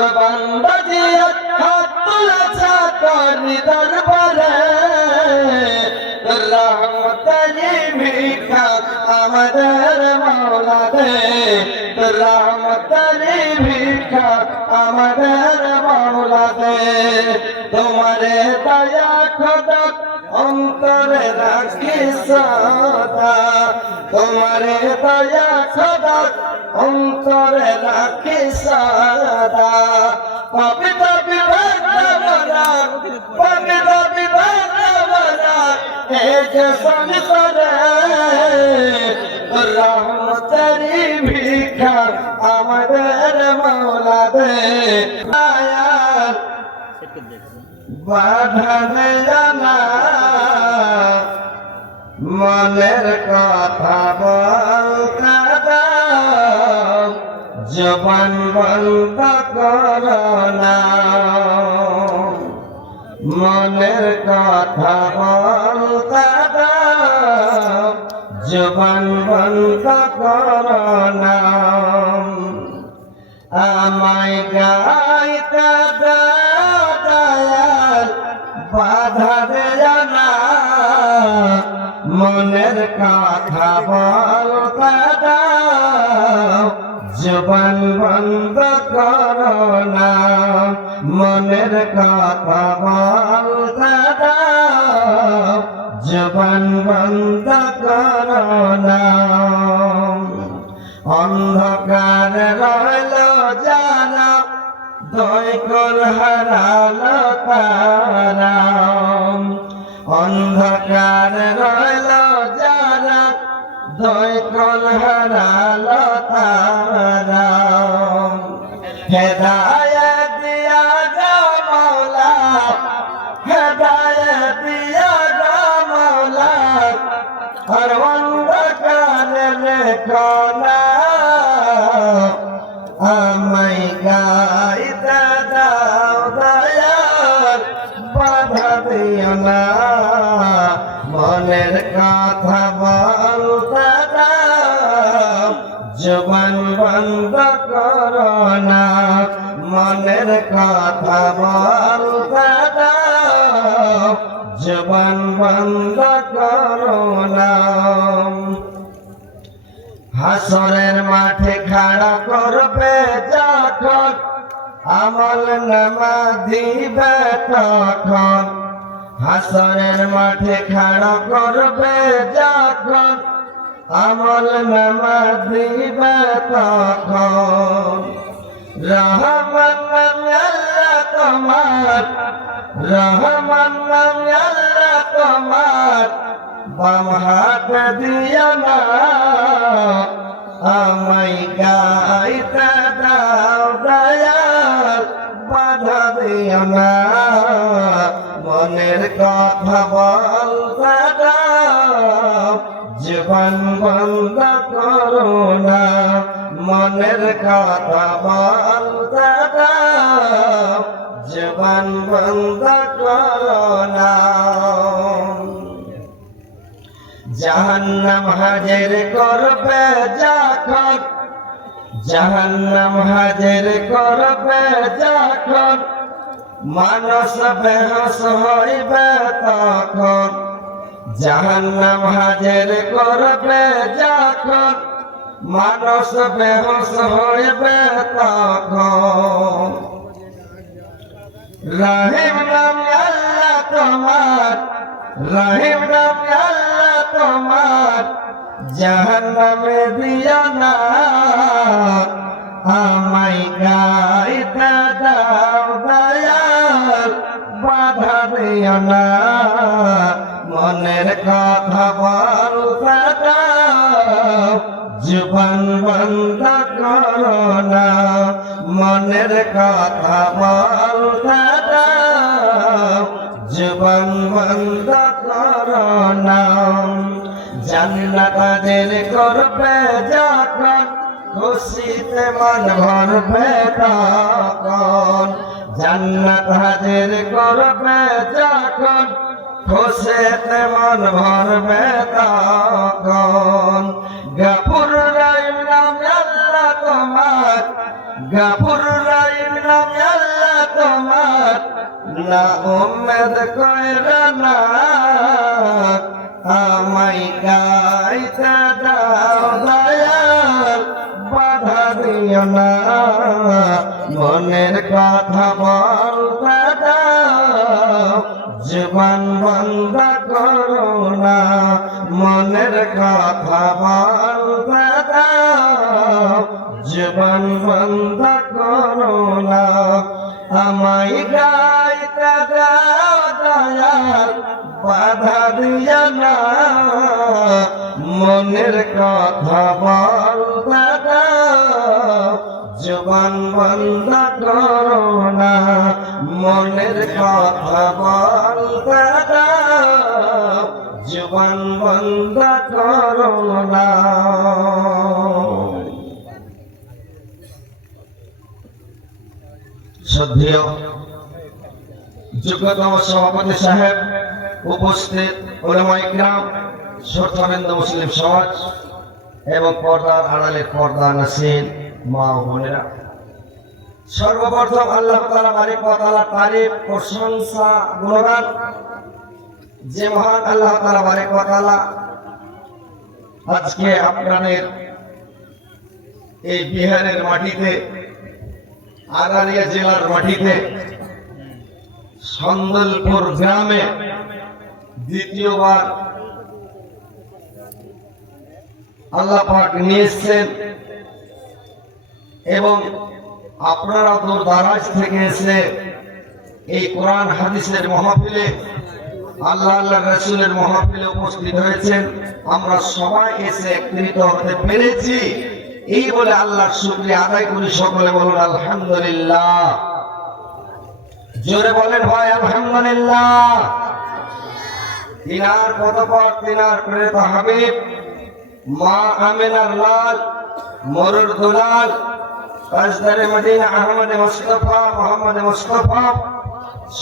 তোর বান্দা দিয়া হাত তুলেছে তোর দরবারে রহমতেরি ভিক্ষা আমাদের মাওলা দে রহমতেরি ভিক্ষা আমাদের মাওলা দে তোমারে দয়া খোদা অন্তরে রাখি সদা তোমারে দয়া খোদা অন্তরে রাখি সদা পবিত্র বিভাগরা পবিত্র বিভাগরা এক সংসারে রহমতেরি ভিক্ষা আমাদের মাওলা দে আয়ার বাধা জানা মনের কথা বলতে দাও জবান বন্ধ করো না মনের কথা বলতে দাও জবান বন্ধ করো না আমায় গাইতে দাও দয়াল বাধা দেয়া না মনের কথা বলতে দাও জবান বন্ধ করো না মনের কথা বলতে দাও জবান বন্ধ করো না অন্ধকার রইল যারা দৈকল হারালো তারা অন্ধকার রইল যারা দৈকল হারালো তারা হেদায়েত দিয়া গো মাওলা হেদায়েত দিয়া গো মাওলা আর অন্ধকার রেখো না আমায় গাইতে দাও দয়াল বাধা দিও না মনের কথা বলতে দাও জবান বন্ধ করো না মনের কথা বলতে দাও জবান বন্ধ করো না হাসরের মাঠে খাড়া করবে যখন আমল নামা দিবে তখন হাসরের মাঠে খাড়া করবে যখন আমল নামা দিবে তখন রহমান নামে আল্লাহ তোমার রহমান নামে আল্লাহ তোমার বাম হাত দিও না আমায় গাইতে দাও দয়াল বাধা দিও না মনের কথা বলতে দাও জীবন বন্ধ করো না মনের কথা বলতে দাও জীবন বন্ধ করো না জাহান্নাম হাজির করবে যখন জাহান্নাম হাজির করবে যখন মানুষ বেহস হইবে তখন জাহান্নাম হাজির করবে যখন মানুষ বেহস হইবে তখন রহিম নাম আল্লাহ তোমার রহিম নাম আল্লাহ তোমার জাহান্নামে দিও না আমায় গাইতে দাও দয়াল বাধা দিও না মনের কথা বলতে দাও জীবন বন্ধ করো না মনের কথা বলতে দাও জীবন বন্ধ করো না জান্নাত হাজির করবে যখন খুশিতে মন ভরবে তখন জান্নাত হাজির করবে যখন খুশিতে মন ভরবে তখন গফুর রহিম নাম আল্লাহ তোমার গফুর রহিম আমি আল্লাহ তোমার না উম্মেদ কইরা না আমায় গাইতে দাও দয়াল বাধা দিও না মনের কথা বলতে দাও জীবন বন্ধ করো না মনের কথা বলতে দাও জীবন বন্ধ করো না আমায় গাইতে দাও দয়াল বাধা দিও না মনের কথা বলতে দাও জীবন বন্ধ করো না মনের কথা বলতে দাও জীবন বন্ধ করো না। শ্রদ্ধেয় যোগ্যতম সভাপতি সাহেব, উপস্থিত উলামায়ে কিরাম, শ্রদ্ধাবৃন্দ, মুসলিম সমাজ এবং পর্দার আড়ালের পর্দা নাসিন মা ও বোনেরা, সর্বপ্রথম আল্লাহ তাআলা মালিক ওয়া তাআলা তারিফ প্রশংসা গুণগান যে মহান আল্লাহ তাআলা মালিক ওয়া তাআলা আজকে আপনাদের এই বিহারের মাটিতে, আরারিয়া জেলার মাটিতে, সন্দলপুর গ্রামে দ্বিতীয়বার আল্লাহ পাক নিয়ে এসেছেন এবং আপনারা দূর দারাজ থেকে এসে এই কোরআন হাদিসের মাহফিলে, আল্লাহ আল্লাহ রাসূলের মাহফিলে উপস্থিত হয়েছেন। আমরা সবাই এসে একত্রিত হতে পেরেছি, এই বলে আল্লাহর শুকরিয়া আদায় করি। সকলে বলুন আলহামদুলিল্লাহ। জোরে বলেন ভাই আলহামদুলিল্লাহ। তিনার পদপর তিনার প্রেরিত হাবিব মা আমিনার লাল মরুর দুলাল তাজদারে মদিনা আহমদ মুস্তাফা মোহাম্মদ মুস্তাফা,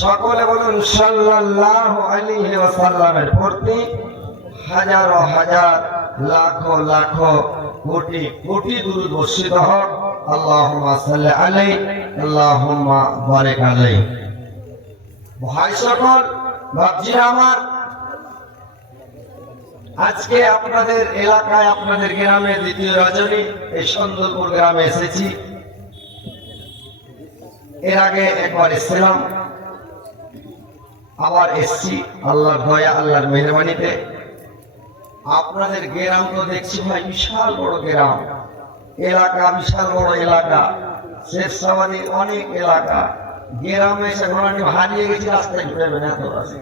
সকলে বলুন সাল্লাল্লাহু আলাইহি ওয়াসাল্লামের প্রতি হাজারো হাজার লাখো লাখো কোটি কোটি দুরূদ বর্ষিত হোক। আল্লাহুম্মা সাল্লি আলাইহি আল্লাহুম্মা বারিক আলাইহি। ভাই সকল, বাপজিরা আমার, আজকে আপনাদের এলাকায়, আপনাদের গ্রামে দ্বিতীয় রজনী এই সন্দলপুর গ্রামে এসেছি। এর আগে একবার এসেছিলাম, আবার এসছি আল্লাহর দয়া, আল্লাহর মেহরবানিতে। আপনাদের গ্রাম তো দেখছি ভাই বিশাল বড় গ্রাম, এলাকা বিশাল বড় এলাকা, শেরশাবাদীর অনেক এলাকা। গ্রামে এসে ঘোরানি হারিয়ে গেছি, রাস্তায় ঘুরে যাবেন, এত রাস্তা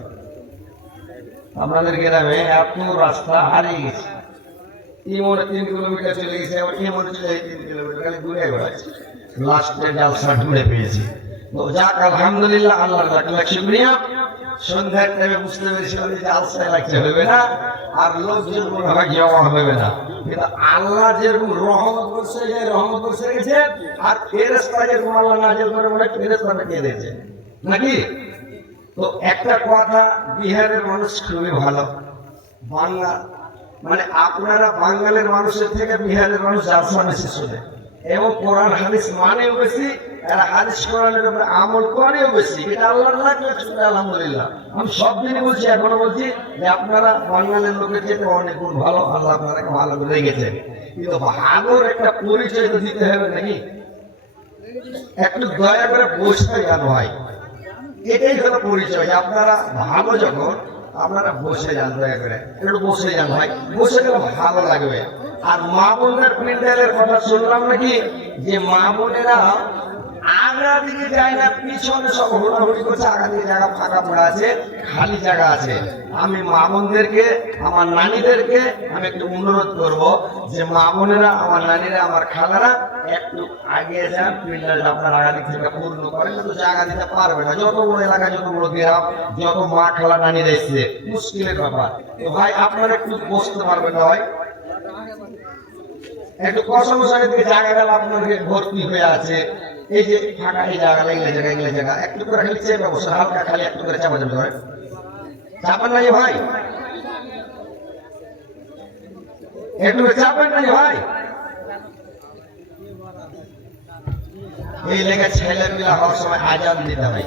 আপনাদের গ্রামে, এত রাস্তা হারিয়ে গেছে। এই মনে 3 কিলোমিটার চলে গেছে, আবার এই মনে চলে 3 কিলোমিটার, খালি ঘুরে বেড়াচ্ছে। লাস্টে জালসা ঢুঁড়ে পেয়েছি। তো যাক আলহামদুলিল্লাহ, আল্লাহর লাখ লাখ শুকরিয়া। সন্ধ্যার টাইমে বুঝতে পেরেছিলাম যে আলসায় লাগতে হবে না, আর লোক যেরকম হয় জমা হবে না, কিন্তু আল্লাহ যেরকম রহমত করছে, যে রহমত করছে গেছে, আর ফেরেশতা যেরকম আল্লাহ নাযিল করে বলে ফেরেশতাটা কে দিয়েছে নাকি। তো একটা কথা, বিহারের মানুষ খুবই ভালো, বাংলা মানে আপনারা বাঙালির মানুষের থেকে বিহারের মানুষ জালসা বেশি শোনে এবং কোরআন হাদিস মানেও বেশি, এরা হাদিস কোরআনের উপরে আমল করেও বেশি। এটা আল্লাহর লাখ লাখ শুকরিয়া, আলহামদুলিল্লাহ। আমি সব দিনই বলছি, এখনো বলছি যে আপনারা বাঙালির লোকের চেয়ে অনেক গুণ ভালো, আল্লাহ আপনারাকে ভালো করে রেখেছেন। কিন্তু ভালোর একটা পরিচয় তো দিতে হবে নাকি। একটু দয়া করে বসতে যান ভাই, এটাই হলো পরিচয়। আপনারা ভালো যখন, আপনারা বসে যান, দয়া করে একটু বসে যান ভাই, বসে গেলে ভালো লাগবে। আর মা বোনদের প্রিন্টারের কথা শুনলাম নাকি, যে মা বোনেরা আগা দিকে যায় না, পিছনে সব হুড়াহুড়ি করছে, আগা দিকে জায়গা ফাঁকা পড়ে আছে, খালি জায়গা আছে। আমি মা বোনদেরকে, আমার নানীদেরকে আমি একটু অনুরোধ করব যে মা বোনেরা, আমার নানীরা, আমার খালারা একটু আগে যান, প্রিন্টার আপনার আগা দিক থেকে পূর্ণ করেন, কিন্তু জায়গা দিতে পারবে না। যত বড় এলাকা, যত বড় গ্রাম, যত মা খালা নানীরা এসছে, মুশকিলের ব্যাপার। তো ভাই আপনারা একটু বসতে পারবেন না ভাই, একটু কসমসানের দিকে জায়গাটা আপনাদের ভর্তি হয়ে আছে। এই যে ফাঁকা এই জায়গা, এগুলো জায়গা, এগুলো জায়গা একটু করে খালি চেপে বসে, হালকা খালি একটু করে চাপা চাপা করে, চাপান নাই ভাই, একটু করে চাপেন নাই ভাই। এই লেগে ছেলে পিলা হওয়ার সময় আজান দিতে হয়।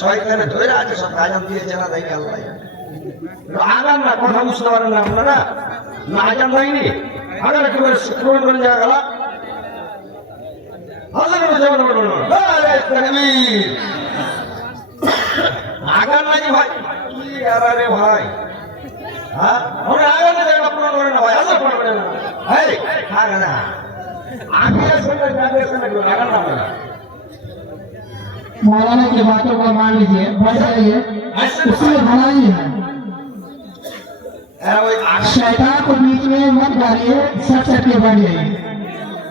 শয়তানে ধরে আছে, সব আজান দিয়েছে না, দেখে আল্লাহ আগান না। কথা বুঝতে পারেন না আপনারা? না আজান হয়নি, আগান একেবারে স্ক্রোল করে যাওয়া গেল। আগান নাই ভাই, কি আরে ভাই, হ্যাঁ আমরা আগান না জায়গা পূরণ করে না ভাই, আল্লাহ পূরণ করে না। এই আগান না, आगे से आगान ना होगा। मौलाना की बातों को मान लीजिए, बढ़ जाइए, उसमें भलाई है। शैतान को बीच में मत डालिए, सब सबके बढ़ जाइए।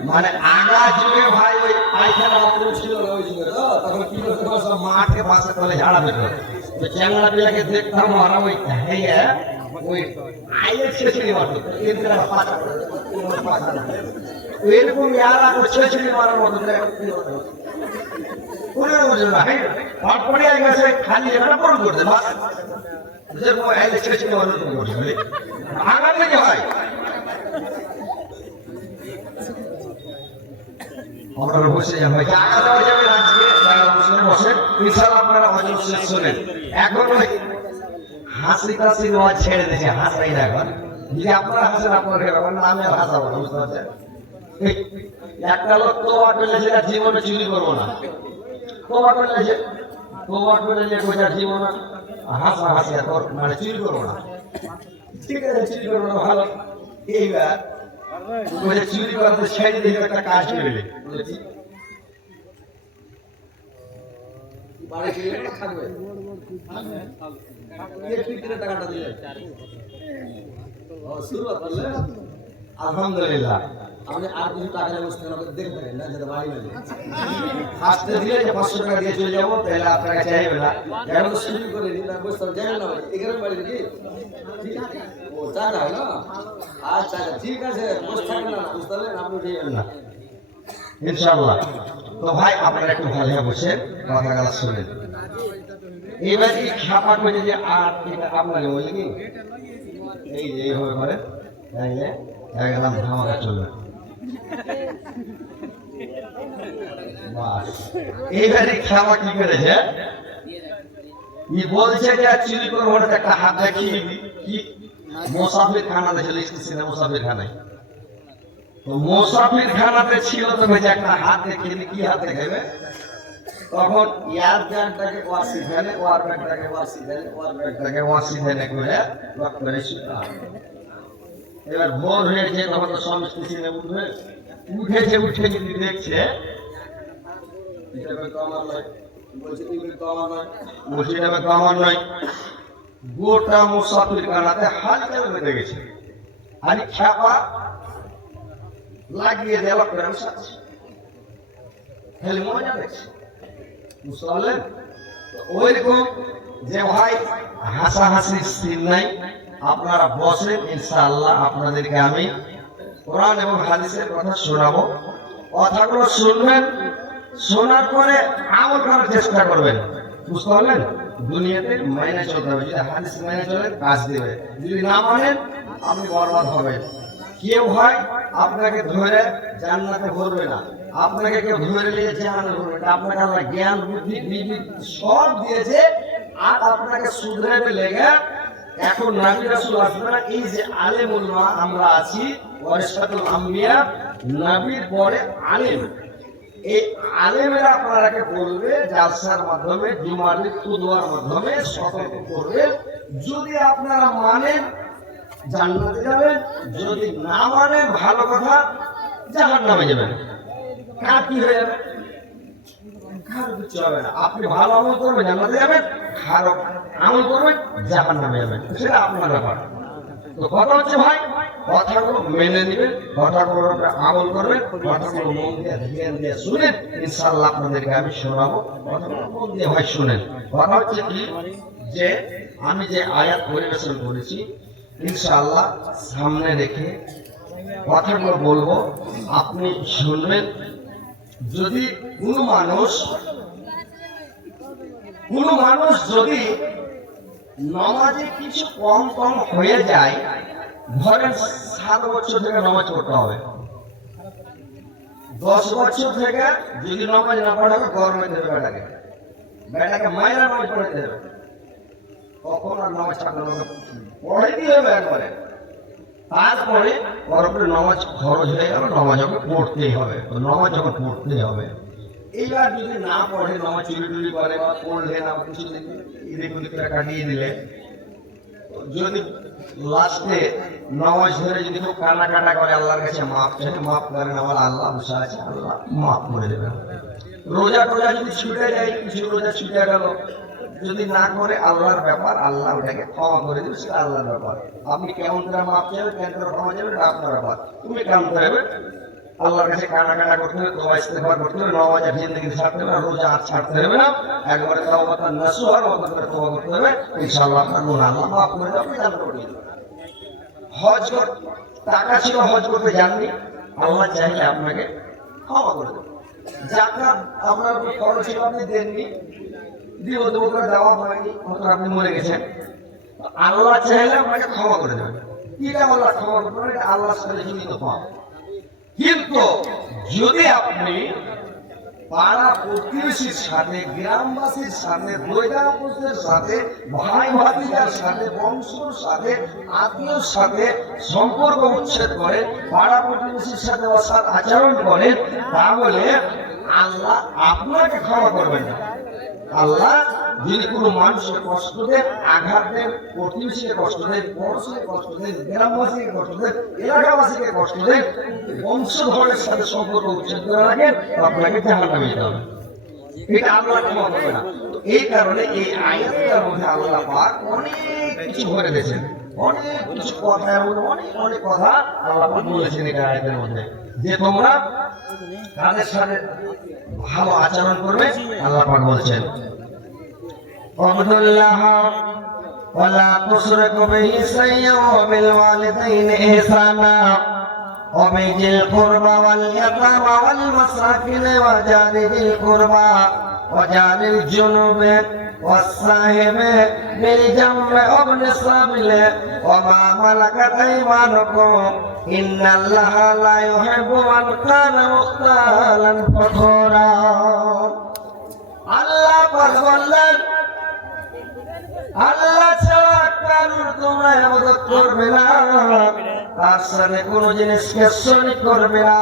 माने आगा जुए भाई वही पायखाना अपने छिलो ना वही जुए तो तब किलो तो सब मार के पास तले झाड़ा बैठो तो चंगला पिला के देखता हूं मारा वही है ये वही आये छेछड़ी मारतो ये तेरा पाछा এরকম ইয়ারা করছে ছিল মারার মতো পুরো বুঝলো না পড়ে গেছে খালি এটা পড় করতে বাস যেরকম এলে ছিল মারার মতো করছে আগান নাকি ভাই আমরা বসে যাব ভাই আগা দেওয়া যাবে আজকে জায়গা বসে বসে ইনশাআল্লাহ আপনারা ওজন শেষ শুনেন এখন ওই হাসি কাশি ওয়াজ ছেড়ে দিয়েছে হাসাই না এখন যদি আপনারা হাসেন আপনারা ব্যাপার না আমি আর হাসাবো না বুঝতে পারছেন একটা লোক তোবা করলে সেটা জীবনে চুরি করবো না তোবা করলে যে কোথা জীবনে হাসা হাসি তোর মানে চুরি করবো না ঠিক আছে চুরি করবো না ভালো এইবার কোথা চুরি করতে ছেড়ে দিয়ে একটা কাজ করবে বলেছি বাড়ি গিয়ে থাকবে এই পিতরে টাকাটা দিলে ও শুরু করলে আলহামদুলিল্লাহ আমি আর কিছু টাকা দেবো সেখানে দেখতে থাকেন না যেটা বাড়ি বাড়ি আসতে দিলে যে 500 টাকা দিয়ে চলে যাবো তাহলে আপনাকে চাইবে না এখন শুরু করে দিন না বসতে যাবেন না এখানে বাড়ি নাকি ও টাকা হয় না আচ্ছা ঠিক আছে বসে থাকবেন না বুঝতে পারলেন আপনি যাবেন না ইনশাআল্লাহ তো ভাই আপনারা একটু ভালো বসে কথা গলা শুনেন এবার কি খাপা করে যে আর এটা আপনাকে বলি কি এই যে এইভাবে করে তাইলে একদম ধামাকা চলবে এইবারে খাওয়া কি করেছে ই বলছে যে চুরি করবো একটা হাত দেখি কি মুসাফির খানা দেখে লিখতেছি না মুসাফির খানায় তো মুসাফির খানাতে ছিল তো ভাই একটা হাত দেখিয়ে কি হাত দেখাবে তখন ইয়ার ব্যাগটাকে ওয়াসি ফেলে ওয়ার ব্যাগটাকে ওয়াসি ফেলে ওয়ার ব্যাগটাকে ওয়াসি ফেলে করে লক করে শুতা এবার ভোর হয়েছে তখন তো স্বামী স্ত্রী উঠেছে উঠে যদি দেখছে গোটা মুসাফির খানাতে হালচাল বেঁধে গেছে আর খ্যাপা লাগিয়ে দেওয়া করে বসাচ্ছে খেলে মজা দেখছে বুঝতে পারলেন ওইরকম যে ভাই হাসাহাসির সিন নাই আপনারা বসেন ইনশাআল্লাহ আপনাদেরকে আমি কোরআন এবং হাদিসের কথা শোনাবো কথাগুলো শুনবেন শোনার পরে আমল করার চেষ্টা করবেন বুঝতে পারলেন দুনিয়াতে মাইনে চলতে হবে যদি হাদিস মাইনে চলেন কাজ দিবে যদি না মানেন আপনি বরবাদ হবেন কেউ হয় আপনাকে ধরে জান্নাতে ভরবে না আপনাকে কেউ ধরে নিয়ে জাহান্নামে ভরবে না আপনাকে আল্লাহ জ্ঞান বুদ্ধি বিবেক সব দিয়েছে আর আপনাকে শুধরাবে লেগে এখন নবী রাসূল আসবে না এই যে আলেম উলামা আমরা আছি ওয়ারিসাতুল আম্বিয়া নবীর পরে আলেম এই আলেমেরা আপনারাকে বলবে জালসার মাধ্যমে জুমার খুতবার মাধ্যমে সতর্ক করবে যদি আপনারা মানেন জান্নাতে যাবেন যদি না মানেন ভালো কথা জাহান্নামে যাবেন কার কি হয়ে যাবে কার কিছু হবে না আপনি ভালো আমল করবেন জান্নাতে যাবেন খারাপ আমল করবেন জাহান্নামে যাবেন সেটা আপনার ব্যাপার তো কথা হচ্ছে ভাই কথাগুলো মেনে নেবেন কথাগুলো আমল করবেন কথাগুলো মন দিয়ে ধ্যান দিয়ে শুনেন ইনশাআল্লাহ আপনাদেরকে আমি শোনাবো কথাগুলো মন দিয়ে ভাই শুনেন কথা হচ্ছে কি যে আমি যে আয়াত পরিবেশন করেছি ইনশাআল্লাহ সামনে রেখে কথাগুলো বলবো আপনি শুনবেন যদি কোনো মানুষ যদি নামাজে কিছু কম কম হয়ে যায় ধরেন 7 বছর থেকে নামাজ পড়তে হবে 10 বছর থেকে যদি নামাজ না পড়াবে গরমে দেবে বেটাকে মায়েরা নামাজ পড়াতে দেবে, কখন আর নামাজ পড়াইতে হবে একবারে। তারপরে ওর উপরে নামাজ খরচ হয়ে গেল, নামাজ ওকে পড়তেই হবে। তো নামাজ যখন পড়তেই হবে, এইবার যদি না পড়ে, নামাজ চুরি টুরি করে বা পড়লে না কিছু এদিক ওদিক করে কাটিয়ে দিলে, যদি লাস্টে নামাজ ধরে যদি কেউ কাটা করে আল্লাহর কাছে মাফ চাই, মাফ করেন আমার আল্লাহ বসে আছে, আল্লাহ মাফ করে দেবেন। রোজা টোজা যদি ছুটে যায়, কিছু রোজা ছুটে গেল, যদি না করে আল্লাহর ব্যাপার, আল্লাহ ওটাকে ক্ষমা করে দেবে, সেটা আল্লাহর ব্যাপার। আপনি কেমন করে মাপ চাইবেন, কেমন করে ক্ষমা চাইবেন, এটা আপনার ব্যাপার। তুমি কেমন হবে আল্লাহর কাছে কাটা করতে হবে, তোমার ইস্তেগফার করতে হবে, নামাজ আর জিন্দেগি ছাড়তে হবে না, রোজা আর ছাড়তে হবে না, একবারে তাওবাত নাসুহার মতো করে তওবা করতে হবে, ইনশাআল্লাহ আপনার গুনাহ আল্লাহ মাফ করে দেবে, জান্নাত করে দেবে। হজ টাকা ছিল, হজ করতে যাননি, আল্লাহ চাইলে আপনাকে ক্ষমা করে দেবে। যাকাত আপনার উপর খরচ ছিল, আপনি দেননি, দিব দেবো করে দেওয়া হয়নি, হয়তো আপনি মরে গেছেন, আল্লাহ চাইলে আপনাকে ক্ষমা করে দেবেন। এটা আল্লাহ ক্ষমা করতে পারে, এটা আল্লাহর সাথে সীমিত পাওয়া। কিন্তু যদি আপনি পাড়া প্রতিবেশীর সাথে, গ্রামবাসীর সাথে, দৈদাপুষের সাথে, ভাই ভাতিজার সাথে, বংশের সাথে, আত্মীয়র সাথে সম্পর্ক উচ্ছেদ করে পাড়া প্রতিবেশীর সাথে অসৎ আচরণ করেন, তাহলে আল্লাহ আপনাকে ক্ষমা করবেন না। আল্লাহ যদি কোনো মানুষকে কষ্ট দেন, আঘাত দেন, প্রতিবেশীকে কষ্ট দেন, পড়োশীকে কষ্ট দেন, গ্রামবাসীকে কষ্ট দেন, এলাকাবাসীকে কষ্ট দেন, বংশধরের সাথে সম্পর্ক উচ্ছেদ করে রাখেন, আপনাকে জাহান্নামে যেতে হবে। এটা আল্লাহ ক্ষমা করবে না। এই কারণে এই আয়াতটার মধ্যে আল্লাহ পাক অনেক কিছু ভরে দিয়েছেন, অনেক কিছু কথা, অনেক কথা আল্লাহ পাক বলেছেন এই আয়াতের মধ্যে, যে তোমরা তাদের সাথে ভালো আচরণ করবে। আল্লাহ পাক বলছেন, ওয়াবুদুল্লাহ ওয়ালা তুশরিকু বিহি শাইয়্যান ওয়া বিল ওয়ালিদাইনি ইহসানা ওয়া বিযিল কুরবা ওয়াল ইয়াতামা ওয়াল মাসাকিন ওয়া জারিল কুরবা ওয়া জারিল জুনুবি ওয়াস সাহিবি বিল জামবি ওয়া ইবনিস সাবিলি ওয়া মা মালাকাত আইমানুকুম ইন্নাল্লাহা লা ইউহিব্বু মান কানা মুখতালান ফাখুরা। আল্লাহ পাক বললেন, আল্লাহ ছাড়া কারুর তোমরা ইবাদত করবে না, তার সাথে কোনো জিনিসকে শরীক করবে না,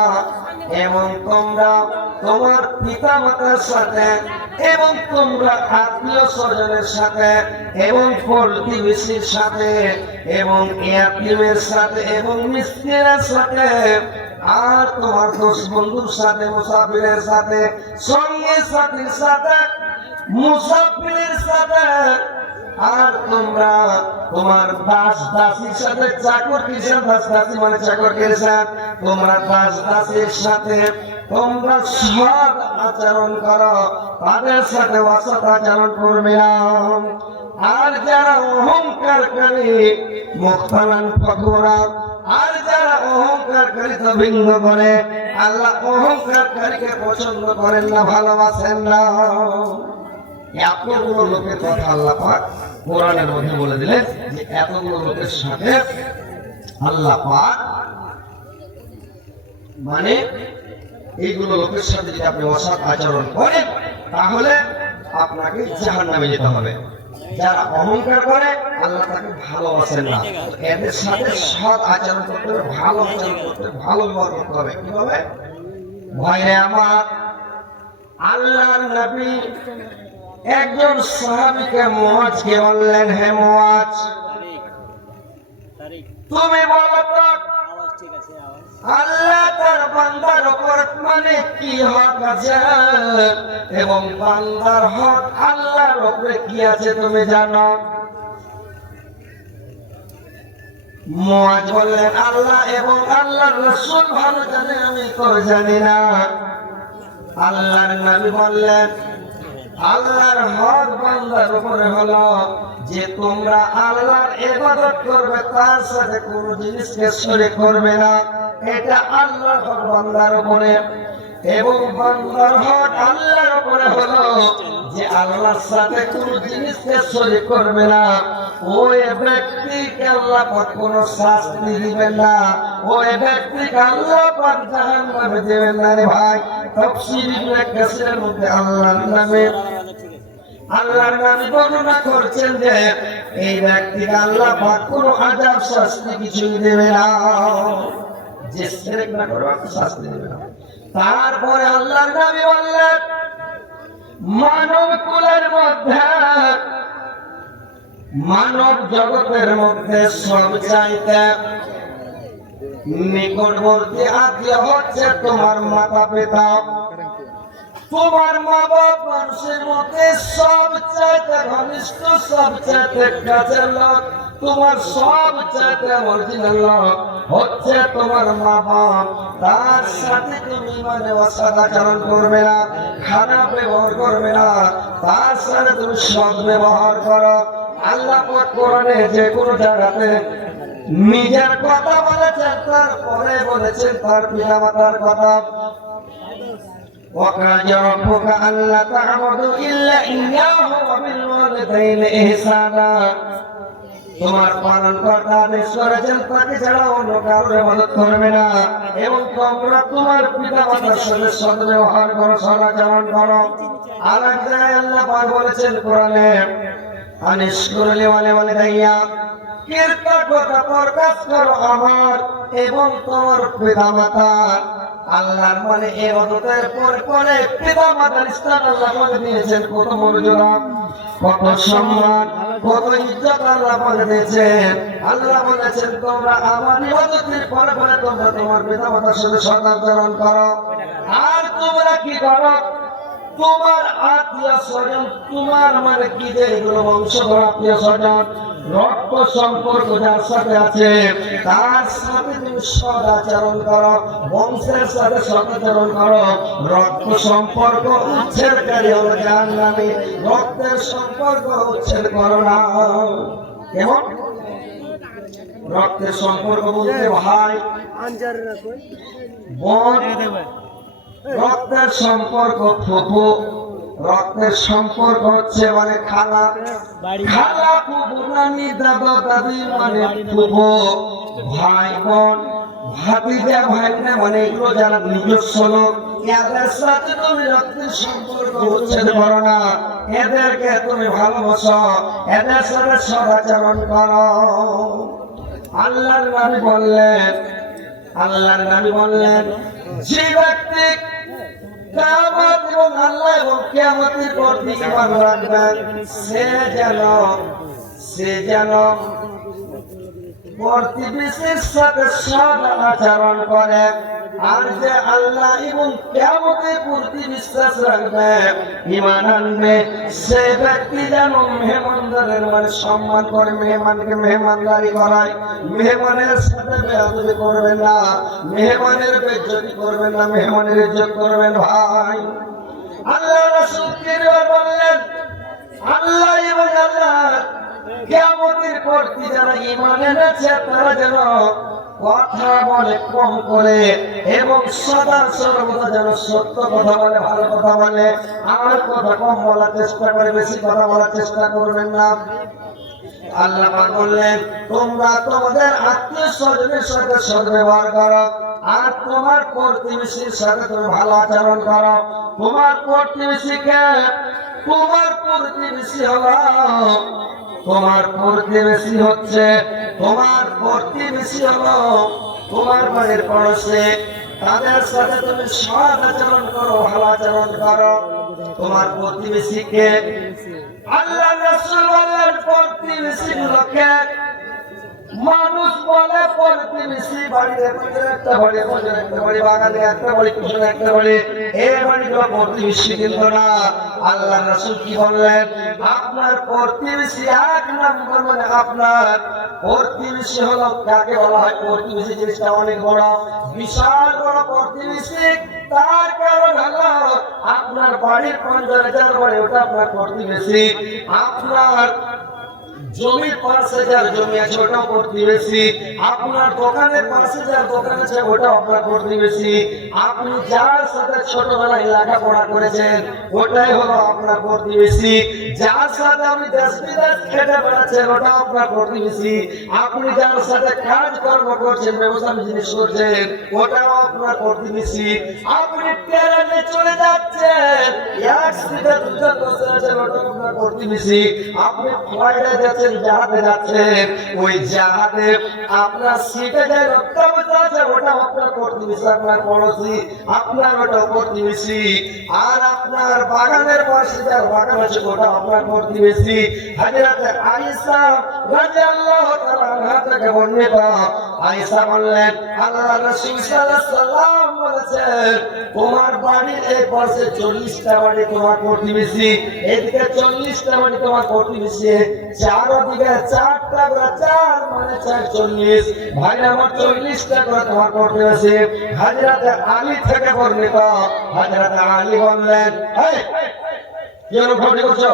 এবং তোমরা তোমার পিতা মাতার সাথে, এবং তোমরা আত্মীয় স্বজনের সাথে, এবং প্রতিবেশীর সাথে, এবং ইয়াতীমের সাথে, এবং মিসকিনের সাথে, আর তোমার দোস্ত বন্ধুর সাথে, মুসাফিরের সাথে, সঙ্গী সাথীর সাথে, মুসাফিরের সাথে, আর তোমরা তোমার দাস দাসীর সাথে, চাকর কিসের দাস দাসী মানে চাকর কিসের, তোমরা দাস দাসীর সাথে তোমরা সৎ আচরণ করো, তাদের সাথে অসৎ আচরণ করবে না। আর যারা অহংকারকারী মুখতালান ফাখুরা, আর যারা অহংকারকারী তো ভিন্ন করে, আল্লাহ অহংকারকারীকে পছন্দ করেন না, ভালোবাসেন না। এতগুলো লোকের কথা আল্লাহ পাক কোরআনের মধ্যে বলে দিলেন, যে এতগুলো লোকের সাথে আল্লাহ পাক মানে এইগুলো লোকের সাথে যদি আপনি অসৎ আচরণ করেন, তাহলে আপনাকে জাহান্নামে যেতে হবে। যারা অহংকার করে আল্লাহ তাকে ভালোবাসেন না, এদের সাথে সৎ আচরণ করতে হবে, ভালো আচরণ করতে হবে, ভালো ব্যবহার করতে হবে। কিভাবে? ভাইরে আমার, আল্লাহর নবী একজন সাহাবীকে মুআজকে বললেন, হে মুআজ, তুমি বলো তো আল্লাহ তার বান্দার উপর মানে কি হক আছে, এবং বান্দার হক আল্লাহর উপরে কি আছে তুমি জানো? মুআজ বললেন, আল্লাহ এবং আল্লাহর রাসূল ভালো জানে, আমি তো জানি না। আল্লাহর নবী বললেন, আল্লাহর হক বান্দার উপরে হলো যে তোমরা আল্লাহর ইবাদত করবে, তার সাথে কোনো জিনিসকে শরীক করবে না, এটা আল্লাহর হক বান্দার উপরে। এবং বান্দার হক আল্লাহর উপরে হলো যে আল্লাহর সাথে কোনো জিনিসকে শরীক করবে না, ওই ব্যক্তিকে আল্লাহ পাক কোনো শাস্তি দিবেন না, ওই ব্যক্তিকে আল্লাহ পাক জাহান্নামে দেবেন না রে ভাই। তাফসীর ইবনে কাসিরের মধ্যে আল্লাহর নামে বর্ণনা করছেন যে এই ব্যক্তিকে আল্লাহ পাক কোনো আযাব শাস্তি কিছুই দেবে না, যে শিরক না করবে শাস্তি দেবে না। তারপরে আল্লাহর নবী বললেন মানব কুলের মধ্যে, মানব জগতের মধ্যে সবচাইতে নিকটবর্তী আত্মীয় হচ্ছে তোমার মাতা পিতা। তোমার মা বাপ মানুষের মধ্যে সবচাইতে ঘনিষ্ঠ, সবচাইতে কাছের লোক, তোমার সবচাইতে অরিজিনাল লোক হচ্ছে তোমার মা বাপ। তার সাথে তুমি মানে অসদাচরণ করবে না, খারাপ ব্যবহার করবে না, তার সাথে তুমি সৎ ব্যবহার করো। আল্লাহ পাক কোরআনে যে কোনো জায়গাতে নিজের কথা বলেছেন, তারপরে বলেছেন তার পিতা মাতার কথা। وَقَضَى رَبُّكَ أَلَّا تَعْبُدُوا إِلَّا إِيَّاهُ وَبِالْوَالِدَيْنِ إِحْسَانًا। তোমার পালনকর্তা আদেশ করেছেন তাকে ছাড়া অন্য কারোর ইবাদত করবে না, এবং তোমরা তোমার পিতা মাতার সাথে সদ্ব্যবহার করো, সদাচরণ করো। আর এক জায়গায় আল্লাহ পাক বলেছেন কোরআনে আনিশকুরলি ওয়ালিদাইয়া, কৃতজ্ঞতা প্রকাশ করো আমার এবং তোমার পিতা মাতার। আল্লাহর মানে ইবাদতের পরে পিতা মাতার স্থান আল্লাহ পাক দিয়েছেন কত মর্যাদা, কত সম্মান, কত ইজ্জত আল্লাহ পাক দিয়েছেন। আল্লাহ বলেছেন তোমরা আমার ইবাদতের পরে তোমরা তোমার পিতা মাতার সাথে সদাচরণ করো। আর তোমরা কি করো? তোমার আত্মীয় স্বজন, তোমার মানে কি যে এগুলো বংশধর আত্মীয় স্বজন, রক্ত সম্পর্ক যার সাথে আছে তার সাথে তুমি সদাচরণ করো, বংশের সাথে সদাচরণ করো। রক্ত সম্পর্ক উচ্ছেদকারী হলো জাহান্নামী, রক্তের সম্পর্ক উচ্ছেদ করো না। কেমন রক্তের সম্পর্ক বলতে ভাই বোন, রক্তের সম্পর্ক ফুফু, রক্তের সম্পর্ক হচ্ছে মানে খালা, খালা ফুফু নানি দাদা দাদি মানে ফুফু, ভাই বোন ভাতিজা ভাইনা মানে এগুলো যারা নিজস্ব লোক, এদের সাথে তুমি রক্তের সম্পর্ক উচ্ছেদ করো না, এদেরকে তুমি ভালোবাসো, এদের সাথে সদাচরণ করো। আল্লাহর নবী বললেন যে ব্যক্তি কিয়ামত এবং আল্লাহ এবং কিয়ামতের পর ঈমান রাখবেন সে যেন প্রতিবেশীর সাথে সদাচরণ করে। আর যে আল্লাহ এবং কিয়ামতের প্রতি বিশ্বাস রাখবে, ঈমান আনবে, সে ব্যক্তি যেন মেহমানদারের মানে সম্মান করে, মেহমানকে মেহমানদারি করায়, মেহমানের সাথে বেয়াদবি করবেন না, মেহমানের বেইজ্জতি করবেন না, মেহমানের ইজ্জত করবেন ভাই। আল্লাহ রাসূল কিরবার বললেন আল্লাহ এবং আল্লাহ কিয়ামতের পর যারা ঈমান এনেছে তারা যেন কথা বলে কম করে এবং সদা সর্বদা যেন সত্য কথা বলে, ভালো কথা বলে, আর কথা কম বলার চেষ্টা করে, বেশি কথা বলার চেষ্টা করবেন না। আল্লাহ পাক বললেন তোমরা তোমাদের আত্মীয় স্বজনের সাথে সদ্ব্যবহার করো, আর তোমার প্রতিবেশীর সাথে তুমি ভালো আচরণ করো। তোমার প্রতিবেশীকে, তোমার প্রতিবেশী হলো, তোমার প্রতিবেশী হচ্ছে, তোমার প্রতিবেশী হলো তোমার বাড়ির পড়োশী, তাদের সাথে তুমি সৎ আচরণ করো, ভালো আচরণ করো। তোমার প্রতিবেশীকে আল্লাহ রাসূল বললেন প্রতিবেশী গুলোকে মানুষ বলে প্রতিবেশী, বাড়ির একটা বাড়ি, একটা বাড়ি, বাগানে একটা বাড়ি, পিছনে একটা বাড়ি, এই বাড়িগুলো প্রতিবেশী কিন্তু না। আল্লাহ রাসূল কি বললেন আপনার প্রতিবেশী এক নম্বর মানে আপনার প্রতিবেশী হলো, কাকে বলা হয় প্রতিবেশী, জিনিসটা অনেক বড়, বিশাল বড় প্রতিবেশী। তার কারণ হলো আপনার বাড়ির ৫০০০ বাড়ি, ওটা আপনার প্রতিবেশী। আপনার জমির পাশে যার জমি আছে ওটাও প্রতিবেশী, আপনার দোকানের পাশে যার দোকান আছে ওটাও আপনার প্রতিবেশী, আপনি যার সাথে ছোটবেলায় লেখাপড়া করেছেন ওটাই হলো আপনার প্রতিবেশী, যার সাথে আপনি দেশ বিদেশ খেটে বেড়াচ্ছেন ওটাও আপনার প্রতিবেশী, আপনি যার সাথে কাজ কর্ম করছেন ব্যবসা বিজনেস করছেন ওটাও আপনার প্রতিবেশী, আপনি ট্রেনে চলে যাচ্ছেন এক সিটে দুজন বসে আছেন ওটাও আপনার প্রতিবেশী, আপনি ফ্লাইটে যাচ্ছেন জাহাজে যাচ্ছেন ওই জাহাজে আপনার সিটে যে রক্ত বসে আছে ওটাও আপনার প্রতিবেশী, আপনার পড়োশি, আপনার ওটাও প্রতিবেশী, আর আপনার বাগানের পাশে যার বাগান আছে ওটাও আপনার প্রতিবেশী। হযরত আয়েশা রাদিয়াল্লাহু তাআলা আনহা থেকে বর্ণিত, আয়েশা বললেন আল্লাহ রাসূল সাল্লাল্লাহু আলাইহি ওয়াসাল্লাম বলেছেন তোমার বাড়ির এই পাশে 40টা বাড়ি তোমার প্রতিবেশী, এদিকে 40টা বাড়ি তোমার প্রতিবেশী, চারদিকে 4টা করে 4 মানে 40, ভাই আমার 40টা করে তোমার প্রতিবেশী। হযরত আলী থেকে বর্ণিত, হযরত আলী বললেন এই কি অনুভব করছো?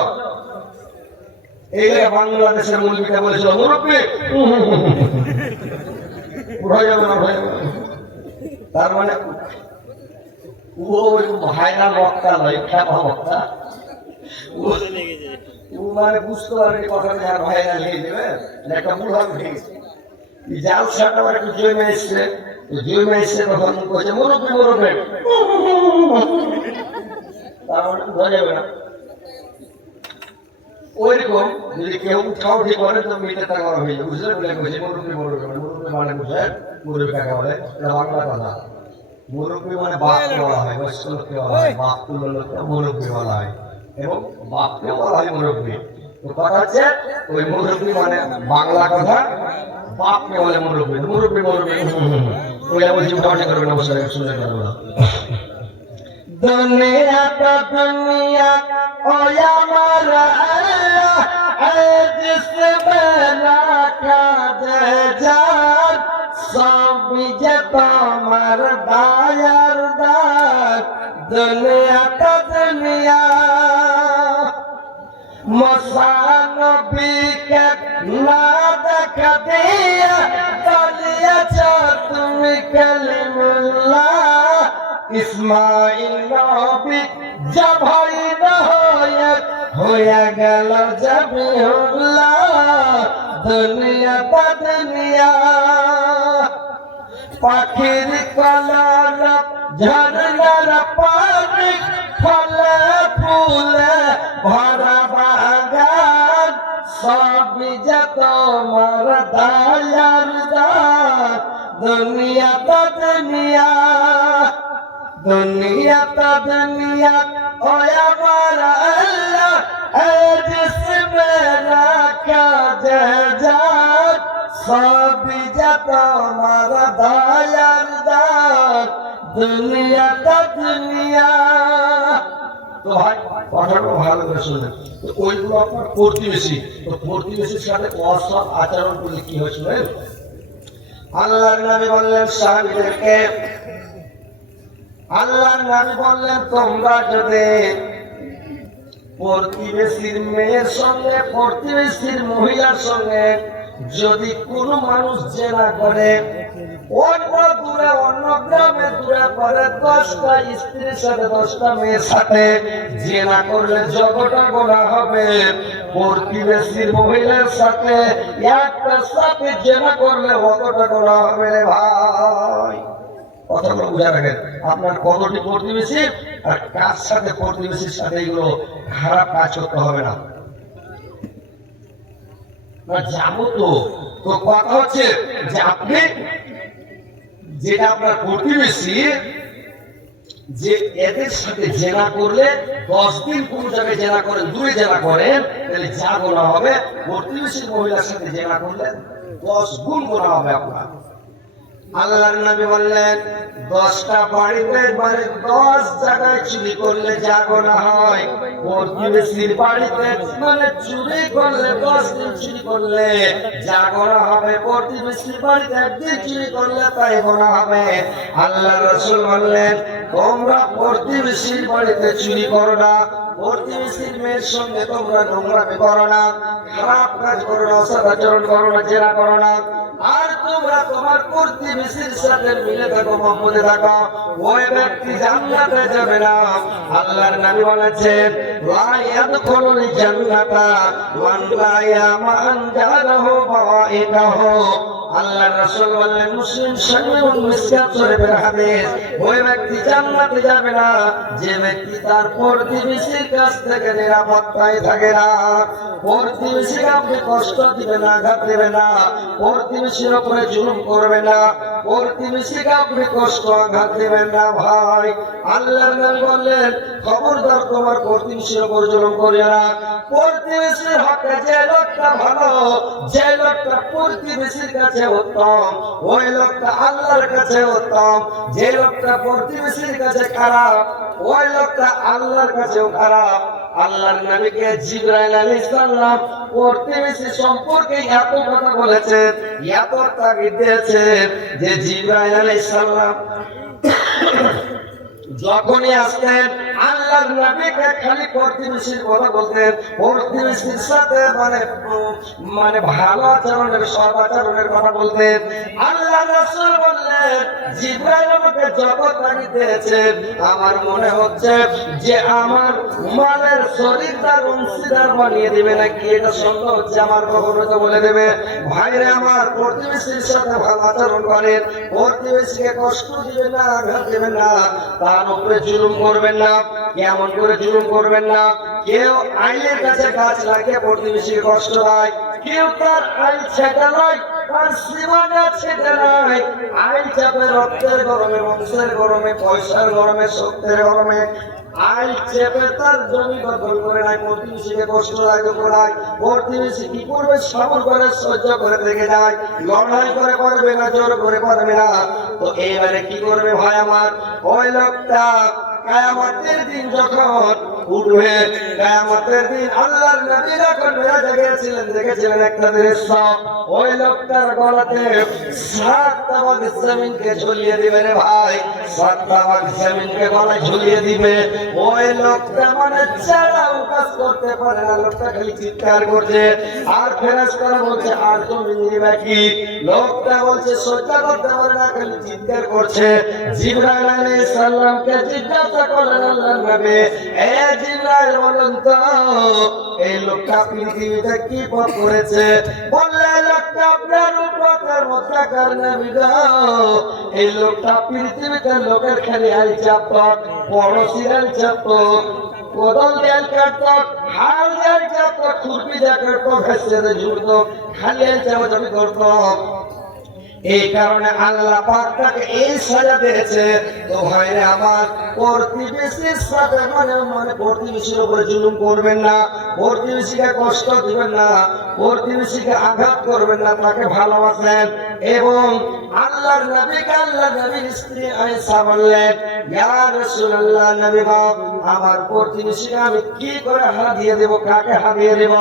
এই বাংলাদেশের মৌলবীটা বলেছিল মুরব্বী উঠে যাবে না, তার মানে ওই ভাইরা বক্তা নয়, খ্যাপা বক্তা, ও মানে বুঝতে পারে কথাটা যার ভাইরা লেগে যাবে একটা বুড়া উঠে গেছে, জাল সাটা আমার একটু জমে এসছে, জমে এসছে তখন বলছে মুরব্বী মুরব্বী, তার মানে বোঝা যাবে না। ওইরকম যদি কেউ উঠাউঠি করে তো মিটারটা করা হয়ে যাবে, বুঝলে বলে বলছে মুরব্বী মুরব্বী, মুরব্বী মানে বুঝে মুরব্বী কাকে বলে, এটা বাংলা কথা। মুরব্বী মানে বাপকে বলা হয়, বয়স্ক লোককে বলা হয়, বাপ তুলো লোককে মুরব্বী বলা হয় এবং বাপকে বলা হয় মুরব্বী। তো কথা হচ্ছে ওই মুরব্বী মানে বাংলা কথা, বাপকে বলে মুরব্বী, মুরব্বী মুরব্বী ওইটা বলছি উঠাউঠি করবে না, বসে শুনে করবো না। दुनिया तो दुनिया ओ हमारा अल्लाह है जिसमें रखा जान सब जतो मरदा यारदार दुनिया तो दुनिया मुसानबी के ना देखा दिया बलिया तुम कलिमुल्लाह ইসমাইল নবী জবাই হয়ে গেল জাবিউল্লাহ দুনিয়া বা দুনিয়া পাখির কলর ঝরনার পানি ফলে ফুলে ভরা বাগান সবই যে তোমার দয়ার দান দুনিয়া বা দুনিয়া दुनिया तो दुनिया ओ हमारा अल्लाह है जिसमें रखा जान सब जत हमारा दयार दान दुनिया तो दुनिया। তো ভাই কথাটা ভালো করে শুনেন, তো ওইগুলো আপনার প্রতিবেশী, তো প্রতিবেশীর সাথে অসৎ আচরণ করলে কি হয়েছিল? আল্লাহর নবী বললেন সাহাবীদেরকে, আল্লাহর নবী বললেন তোমরা যদি প্রতিবেশীর মেয়ের সঙ্গে প্রতিবেশীর মহিলার সঙ্গে যদি কোনো মানুষ জেনা করে, অন্য দূরে অন্য গ্রামে দূরে করে 10টা স্ত্রীর সাথে 10টা মেয়ের সাথে জেনা করলে যতটা গোনা হবে প্রতিবেশীর মহিলার সাথে একটা সাথে জেনা করলে অতটা গোনা হবে রে ভাই। কথাগুলো বুঝা রাখেন, আপনার কতটি প্রতিবেশী আর কার সাথে প্রতিবেশীর সাথে এগুলো খারাপ কাজ করতে হবে না। যাবো তো কথা হচ্ছে যে আপনি যেটা আপনার প্রতিবেশী যে এদের সাথে জেনা করলে 10 দিন কোন জায়গায় জেনা করেন, দূরে জেনা করেন, তাহলে যা গোনা হবে প্রতিবেশী মহিলার সাথে জেনা করলে 10 গুণ গোনা হবে আপনার। আল্লাহর নবী বললেন 10টা বাড়িতে 10 জায়গায় চুরি করলে যা গোনা হয় প্রতিবেশীর বাড়িতে মানে চুরি করলে 10 দিন চুরি করলে যা গোনা হবে প্রতিবেশীর বাড়িতে 1 দিন চুরি করলে তাই গোনা হবে। আল্লাহ রাসূল বললেন তোমরা প্রতিবেশীর বাড়িতে চুরি করো না, প্রতিবেশীর মেয়ের সঙ্গে তোমরা নোংরামি করো না, খারাপ কাজ করো না, অসদাচরণ করো না, জেরা করো না। আর তোমরা তোমার প্রতিবেশীর সাথে মিলে থাকো, মহব্বতে থাকো, ওই ব্যক্তি জান্নাতে যাবে না। আল্লাহর নবী বলেছেন লা ইয়াদখুলুল জান্নাতা মান লা ইয়ামান জারাহু বাওয়াইদাহু। আল্লাহর রাসূল বললেন, মুসলিম শরীফ মিসকাত শরীফের হাদিস, ওই ব্যক্তি জান্নাতে যাবে না যে ব্যক্তি তার প্রতিবেশীর কাছ থেকে নিরাপত্তায় থাকে না। প্রতিবেশীকে আপনি কষ্ট দিবেন না, আঘাত দেবেন না, প্রতিবেশীর উপরে জুলুম করবে না, প্রতিবেশীকে আপনি কষ্ট আঘাত দেবেন না। ভাই, আল্লাহর নবী বললেন, খবরদার তোমার প্রতিবেশীর উপর জুলুম করিও না। প্রতিবেশীর হকে যে লোকটা ভালো, যে লোকটা প্রতিবেশীর কাছে উত্তম, ওই লোকটা আল্লাহর কাছে উত্তম। যে লোকটা প্রতিবেশীর কাছে খারাপ, ওই লোকটা আল্লাহর কাছেও খারাপ। আল্লাহর নবীকে জিবরাইল আলাইহিস সালাম প্রতিবেশী সম্পর্কে এত কথা বলেছেন, এত তাগিদ দিয়েছেন যে জিবরাইল আলাইহিস সালাম যখনই আসতেন আল্লাহর নবীকে খালি প্রতিবেশীর কথা বলতেন, প্রতিবেশীর সাথে মানে ভালো আচরণের, সৎ আচরণের কথা বলতেন। আল্লাহ রাসূল বললেন, জিবরাইল আমাকে যত তাগিদ দিয়েছেন, আমার মনে হচ্ছে যে আমার মালের শরীরটার অংশীদার বানিয়ে দেবে নাকি, এটা সন্দেহ হচ্ছে। আমার কখনো তো বলে দেবে, ভাইরে আমার প্রতিবেশীর সাথে ভালো আচরণ করেন, প্রতিবেশীকে কষ্ট দিবেন না, আঘাত দেবেন না, তার উপরে জুলুম করবেন না। কেমন করে জুলুম করবেন না? কেউ আইনের কাছে গাছ লাগিয়ে প্রতিবেশীকে কষ্ট দেয়, কেউ তার আইন ছেঁটে নয়, তার সীমানা ছেঁটে নয়, আইন চাপে রক্তের গরমে, বংশের গরমে, পয়সার গরমে, শক্তির গরমে আইন চেপে তার জমি দখল করে নাই, প্রতিবেশীকে কষ্ট দেয়, দুঃখ দেয়। প্রতিবেশী কি করবে? সবর করে, সহ্য করে থেকে যায়, লড়াই করে পারবে না, জোর করে পারবে না। তো এইবারে কি করবে ভাই আমার? ওই লোকটা কিয়ামতের দিন যখন উঠবে, কিয়ামতের দিন আল্লাহর নবী যখন মেরাজে গিয়েছিলেন, দেখেছিলেন একটা দৃশ্য, ওই লোকটার গলাতে 7 তাবাক জমিনকে ঝুলিয়ে দিবে রে ভাই, 7 তাবাক জমিনকে গলায় ঝুলিয়ে দিবে। ওই লোকটা মানে ছাড়া কাজ করতে পারে না, লোকটা খালি চিৎকার করছে, আর ফেরেশতারা বলছে আর জমিন দিবে কি? লোকটা বলছে সহ্য করতে পারে না, খালি চিৎকার করছে। জিবরাইল আলাইহিস সালামকে জিজ্ঞাসা করলেন আল্লাহর নবী, এ জিবরাইল বলুন তো এই লোকটা পৃথিবীতে কি পাপ করেছে? বললে লোকটা আপনার উম্মতের মধ্যকার নবী গো, এই লোকটা পৃথিবীতে লোকের খালি আইল চাপত, পড়োশির আইল চাপত, কোদাল দিয়ে কাটত, হাল দিয়ে চাপত, খুরপি দিয়ে কাটত, ঘাসে দিয়ে ঝুড়ত, খালি আইল চাপাচাপি করত। এই কারণে আল্লাহ পাক তাকে এই সাজা দিয়েছে। তো ভাইরে আমার, প্রতিবেশীর সাথে মানে প্রতিবেশীর উপরে জুলুম করবেন না, প্রতিবেশীকে কষ্ট দিবেন না, প্রতিবেশীকে আঘাত করবেন না, তাকে ভালোবাসেন। এবং আল্লাহর নবীকে আল্লাহর নবীর স্ত্রী আয়েশা বললেন, ইয়া রাসূলুল্লাহ, নবী গো, আমার প্রতিবেশীকে আমি কি করে হাদিয়ে দেব, কাকে হাদিয়ে দেব?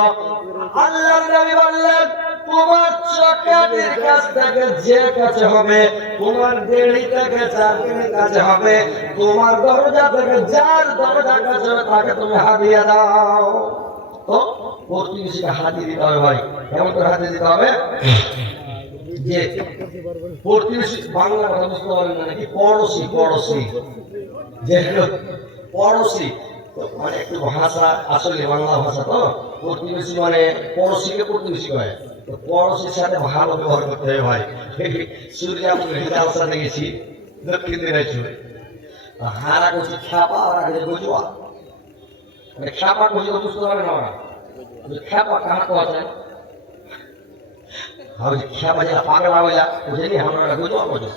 আল্লাহর নবী বললেন, তোমার চকাটির কাছ থেকে যে কাছে হবে, তোমার দেড়ি থেকে যার কাছে হবে, তোমার দরজা থেকে যার দরজা কাছে হবে, তাকে তুমি হাদিয়া দাও। তো প্রতিবেশীকে হাদিয়ে দিতে হবে ভাই। কেমন করে হাদিয়ে দিতে হবে? যে প্রতিবেশী, বাংলা কথা বুঝতে পারবেন না নাকি? পড়োশি, পড়োশি, যে পড়োশি মানে একটু ভাষা, আসলে বাংলা ভাষা তো। প্রতিবেশী মানে পড়োশিকে প্রতিবেশী কয়, পড়োশির সাথে ভালো ব্যবহার করতে হবে ভাই। সূর্যাপুরের জালসা দেখেছি দক্ষিণ দিনাজপুরে, হারা করছি খ্যাপা, আর আগে বুঝবা মানে খ্যাপা করছি তো বুঝতে পারে না ওরা, খ্যাপা কাহা কোয়া যায়, খ্যাপা যেটা পাগলা হইলা বুঝেনি, আমরা বুঝবা বোঝো।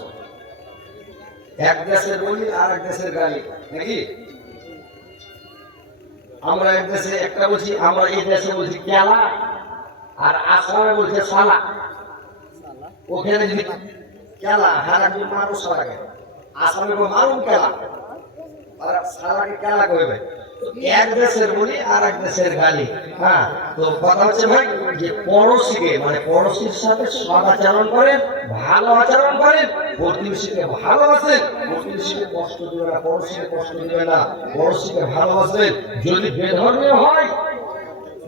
এক দেশের বলি আর এক দেশের গালি নাকি? আমরা এক দেশে একটা বলছি, আমরা এই দেশে বলছি কেলা, আর আসামে বলছে সালা। ওখানে যদি কেলা হারা যদি মানুষ লাগে, আসামে মারুন কেলা, আর সালাকে কেলা করবে। এক দেশের বলি আর এক দেশের গালি। হ্যাঁ, তো কথা হচ্ছে ভাই যে পড়োশিকে মানে পড়োশির সাথে সদাচরণ করেন, ভালো আচরণ করেন, প্রতিবেশীকে ভালোবাসেন, প্রতিবেশীকে কষ্ট দিবে না, পড়োশিকে কষ্ট দিবে না, পড়োশিকে ভালোবাসবেন। যদি বেধর্মীয় হয়,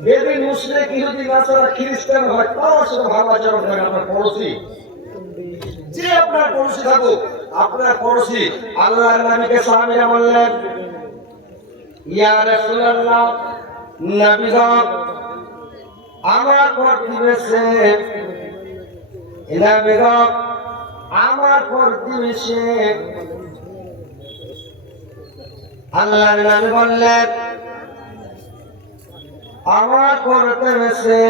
বেদিন, মুসলিম, ইহুদি, নাসারা, খ্রিস্টান হয়, তার সাথে ভালো আচরণ করেন। আপনার পড়োশি যে আপনার পড়োশি থাকুক, আপনার পড়োশি। আল্লাহর নবীকে সাহাবীরা বললেন, ইয়া রাসূলুল্লাহ, নবী গো, আমার প্রতিবেশী, নবী গো, আমার প্রতিবেশী। আল্লাহর নবী বললেন, আমার প্রতিবেশী,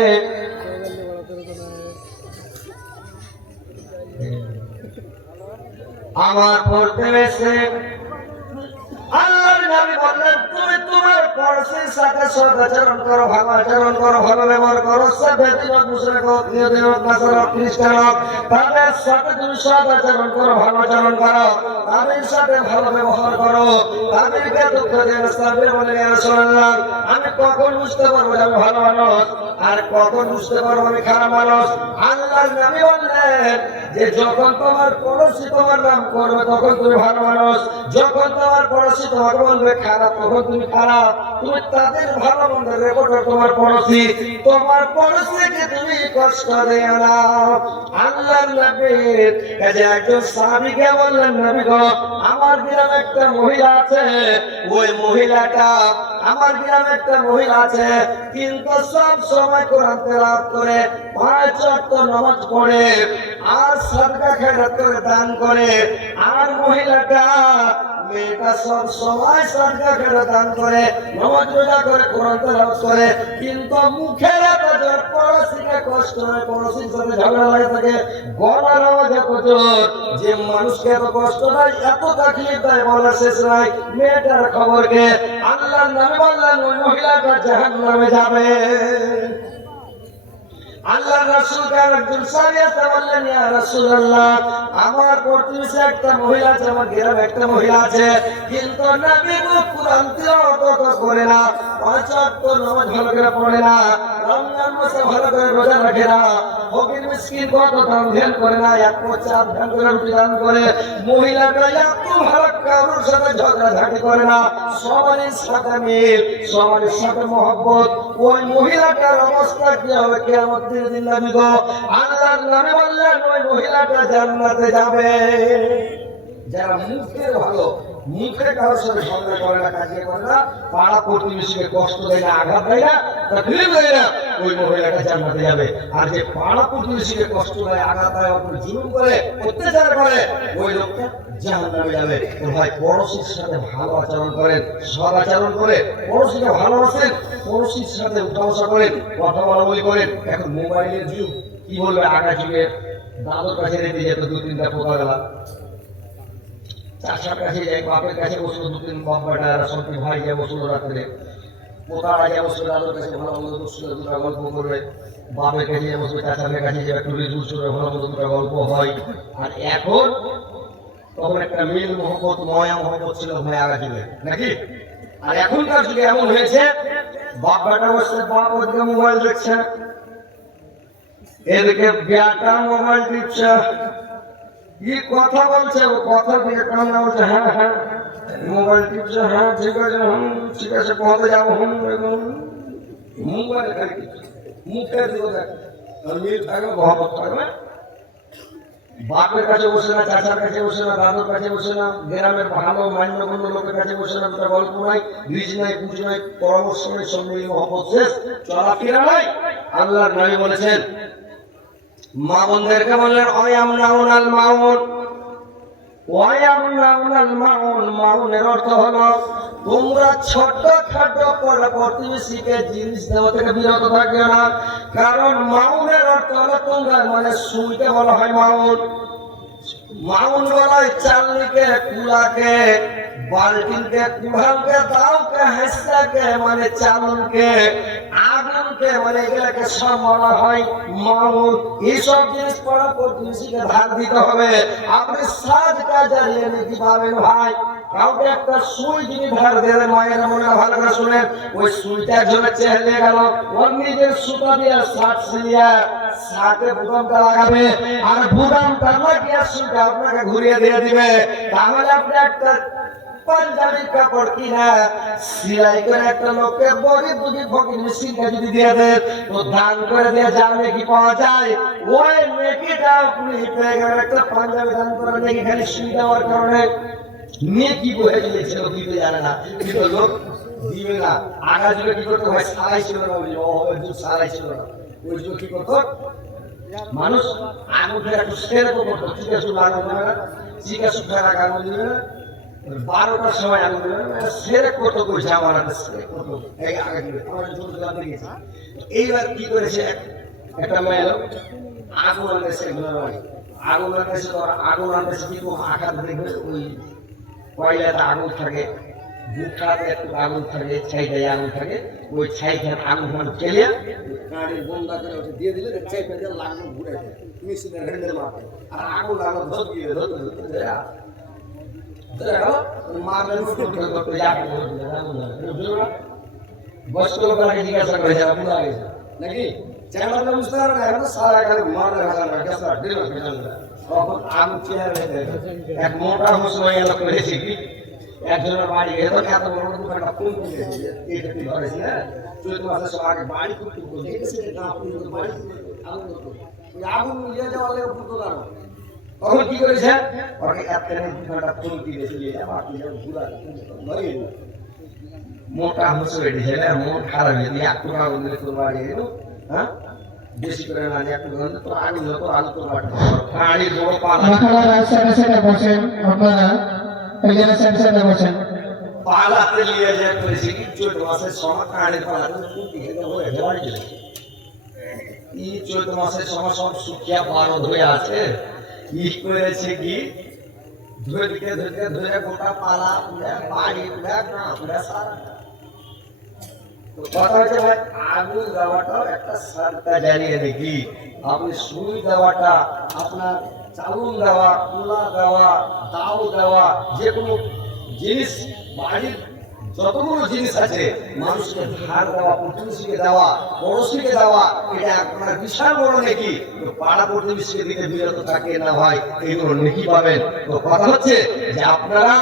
আমার প্রতিবেশী। আল্লাহর নবী বললেন, তুমি তোমার পড়োশীর সাথে সদাচরণ করো, ভালো আচরণ করো, ভালো ব্যবহার করো। খ্রিস্টান হোক, তাদের সাথে তুমি সদাচরণ করো, ভালো আচরণ করো, তাদের সাথে ভালো ব্যবহার করো, তাদেরকে দুঃখ দেন। সাহাবীরা বলেন, ইয়া রাসূলুল্লাহ, আমি কখন বুঝতে পারবো যে আমি ভালো মানুষ, আর কখন বুঝতে পারবো আমি খারাপ মানুষ? আল্লাহর নবী বললেন যে যখন তোমার পড়োশী তোমার নাম করবে তখন তুমি ভালো মানুষ, যখন তোমার পড়োশী তোমাকে বলবে খারাপ তখন তুমি খারাপ। তুমি তাদের ভালো মন্দের রেকর্ডার তোমার পড়োশী, তোমার পড়োশীকে তুমি কষ্ট দিও না। আল্লাহর নবীর কাছে একজন সাহাবীকে বললেন, নবী গো, আমার গ্রামে একটা মহিলা আছে, ওই মহিলাটা, আমার গ্রামে একটা মহিলা আছে, কিন্তু সব সময় কোরআন তেলাওয়াত করে, 5 ওয়াক্ত নামাজ পড়ে, আর সাদকা খেরাত করে, দান করে। আর মহিলাটা, মেয়েটা সব সময় সাদকা খেরাত দান করে, নামাজ রোজা করে, কোরআন তেলাওয়াত করে, কিন্তু মুখের কথা পড়োশীকে কষ্ট হয়, পড়োশীর সাথে ঝগড়া লাগে থাকে, গলার আওয়াজ এত জোর যে মানুষকে এত কষ্ট দেয়, এত তাকলিফ দেয়, বলা শেষ নাই। মেয়েটার খবর কে? আল্লাহর নামে বললেন ওই মহিলাটা জাহান্নামে যাবে। আল্লাহ রাসূলকে একজন সাহাবী এসে বললেন, ইয়া রাসূলুল্লাহ, আমার প্রতিবেশী একটা মহিলা আছে, আমার গ্রামে একটা মহিলা আছে, কিন্তু নবী গো, কোরআন তিলাওয়াত করে না, 5 ওয়াক্ত নামাজ ভালো করে পড়ে না, রমজান মাসে ভালো করে রোজা রাখে না, ফকির মিসকিন কত দান ধ্যান করে না, এক পয়সা দান করে রুটি দান করে। মহিলাটা এত ভালো, কারোর সাথে ঝগড়া ঝাঁটি করে না, সবারই সাথে মিল, সবারই সাথে মহব্বত। ওই মহিলাটার অবস্থা কি হবে কিয়ামতের দিন? নবী গো, আল্লাহর নবী বললেন ওই মহিলাটা জান্নাতে যাবে। যারা মুখের ভালো, মুখে কারোর সাথে ঝগড়া করে না, কাজিয়ে করে না, পাড়া প্রতিবেশীকে কষ্ট দেয় না, আঘাত দেয় না, তাকলীফ দেয় না, ওই মহিলাটা জান্নাতে যাবে। আর যে পাড়া প্রতিবেশীকে কষ্ট দেয়, আঘাত দেয়, ওপর জুলুম করে, অত্যাচার করে, ওই লোকটা জাহান্নামে যাবে। তো ভাই, পড়োশীর সাথে ভালো আচরণ করেন, সৎ আচরণ করে, পড়োশীকে ভালোবাসেন, পড়োশীর সাথে উঠা বসা করেন, কথা বলাবলি করেন। এখন মোবাইলের যুগ, কি বলবে, আগা যুগের দাদুর কাছে রেখে যেত 2-3টা পোকা গেলা, চাষার কাছে যাই, বাপের কাছে বসলো, 2-3 বাপ বেটা সন্তি ভাই যা বসলো, রাত্রে পোতারা যা বসলো, দাদুর কাছে ভালো মতো বসলো, 2টা গল্প করবে, বাপের কাছে যা বসবে, চাচাদের কাছে যাবে, একটু রিজুস করে ভালো মতো 2টা গল্প হয়। আর এখন তখন একটা মিল মহব্বত, ময়া মহব্বত ছিল ভাই আগা যুগে, নাকি? আর এখনকার যুগে এমন হয়েছে, বাপ বেটা বসছে, বাপ ওদিকে মোবাইল দেখছে, এদিকে বেটা মোবাইল টিপছে, কি কথা বলছে, ও কথা দিয়ে কান্না বলছে, হ্যাঁ হ্যাঁ, মোবাইল টিপছে, হ্যাঁ ঠিক আছে, ঠিক আছে, পৌঁছে যাবো, মোবাইল খালি মুখের দিকে দেখ, আর মিল থাকবে, মহব্বত থাকবে। বাপের কাছে বসে না, চাচার কাছে বসে না, দাদুর কাছে বসে না, গ্রামের ভালো মান্যগণ্য লোকের কাছে বসে না, 2টা গল্প নাই, রিজ নাই, পুঁজি নাই, পরামর্শ নেই, সঙ্গে মহব্বত শেষ, চলাফেরা নাই। আল্লাহর নবী বলেছেন, মা বোনদেরকে বললেন, ওয়ায়ামনাউনাল মাউন, ওয়ায়ামনাউনাল মাউন, মাউনের অর্থ হলো তোমরা ছোটখাটো প্রতিবেশীকে জিনিস দেওয়া থেকে বিরত থাকবে না। কারণ মাউনের অর্থ হলো তোমরা, মানে সুইকে বলা হয় মাউন, মাউন বলা হয় চালনিকে, কুলাকে, বালতিনকে, কুড়ালকে, দাওকে, হাঁসটাকে, মানে চালনকে, আগুনকে আগুনকে মানে এগুলাকে সব বলা হয় মামুল। এইসব জিনিস পড়া প্রতিবেশীকে ধার দিতে হবে। আপনি সাদকা জারিয়া নাকি পাবেন ভাই। কাউকে একটা সুই যদি ধার দেবেন, মায়ের মনে ভালো করে শুনেন, ওই সুইটা একজনের চেহারে গেল, ওর নিজের সুতা দিয়ে শার্ট সিলিয়া শার্টে বুতামটা লাগাবে, আর বুতামটা লাগিয়ে সুইটা আপনাকে ঘুরিয়ে দিয়ে দিবে। তাহলে আপনি একটা পাঞ্জাবির কাপড় কিনা সেলাই করে একটা লোককে গরিব দুঃখী ফকির মিসকিনকে যদি দিয়ে দেন, তো দান করে দিয়ে যা নেকি পাওয়া যায়, ওই নেকিটা আপনি পেয়ে গেলেন। একটা পাঞ্জাবি দান করার নেকি খালি সুই দেওয়ার কারণে নেকি বয়ে গেছে, ও দিতে জানে না, কিন্তু লোক দিবে না। আগা যুগে কি করতো ভাই, সারাই ছিল না, ওই যুগ সারাই ছিল না। ওই যুগ কি করতো, মানুষ আঙুঠে একটু সেরকম করতো, চিকা শুধু আঙুল দেবে না, চিকা শুধু আঙুল দিবে না, 12টার সময় আঙুল দেবে না, সেরেক করতো। কইছে আমার হাতে সেরেক করতো, এই আগে দিবে আমার ছোট জানতে গেছে। এইবার কি করেছে, একটা মেয়ে লোক আগুন আনতেছে, আগুন আনতেছে, তো আগুন আনতেছে কি আঘাত দেখবে, ওই কয়লাতে আগুন থাকে, বুকটাতে একটু আগুন থাকে, ছাইটাই আগুন থাকে, ওই ছাইটার আগুন ফেলে গাড়ির বন্ধা করে ওটা দিয়ে দিলে ছাইটা দিয়ে লাগলো ঘুরে মেশিনের হ্যান্ডেল মারতে, আর আগুন লাগলো ধরিয়ে ধরতে মারলেন বয়স্ক লোকেরা জিজ্ঞাসা করেছে বুঝা গেছে নাকি চ্যাংড়াটা বুঝতে পারে না, এখন সারা গাড়ি মারলে তখন আগুন চেয়ারে এক মোটা মুসলমান এলো করেছে কি, একজনের বাড়ি গেছে, এত বড় দোকানটা ফোন করেছে, এইটা তুই ধরেছি না, চৈত্র মাসের সব আগে বাড়ি করতে দেখেছি বাড়ি আগুন নিয়ে যাওয়া লেগে পুতো দাঁড়ো। তখন কি করেছে, ওকে একখানে দোকানটা ফোন দিয়েছে, মোটা মুসলমান ছেলে মন খারাপ হয়ে দিয়ে একটু আগুন দিলে তোর বাড়ি এলো, হ্যাঁ বেশি করে না একটু তো আগুন হতো, আলু তোর বাড়ি বড় পালা বসেন আপনারা, এখানে সাইডে বসেন। পালাতে নিয়ে যে করেছে কি, চৈত্র মাসের সময় কানের পালাতে কুটি খেতে হয়ে বাড়ি গেছে। এই চৈত্র মাসের সময় সব শুকিয়া পারদ হয়ে আছে, কি করেছে কি, ধরতে ধরতে ধরে গোটা পালা পুরা বাড়ি পুরা না পুরা সারা। তো কথা হচ্ছে ভাই, আগুন দেওয়াটাও একটা সারটা জানিয়ে দেখি। আপনি সুই দেওয়াটা, আপনার চাউল দেওয়া, কুলা দেওয়া, দাও দেওয়া, যে কোনো জিনিস বাড়ির যতগুলো জিনিস আছে মানুষকে ধার দেওয়া, প্রতিবেশীকে দেওয়া, পড়োশীকে দেওয়া, এটা আপনার বিশাল বড় নেকি। তো পাড়া প্রতিবেশীকে দিতে বিরত থাকে না ভাই, এইগুলো নেকি পাবেন। তো কথা হচ্ছে যে আপনারা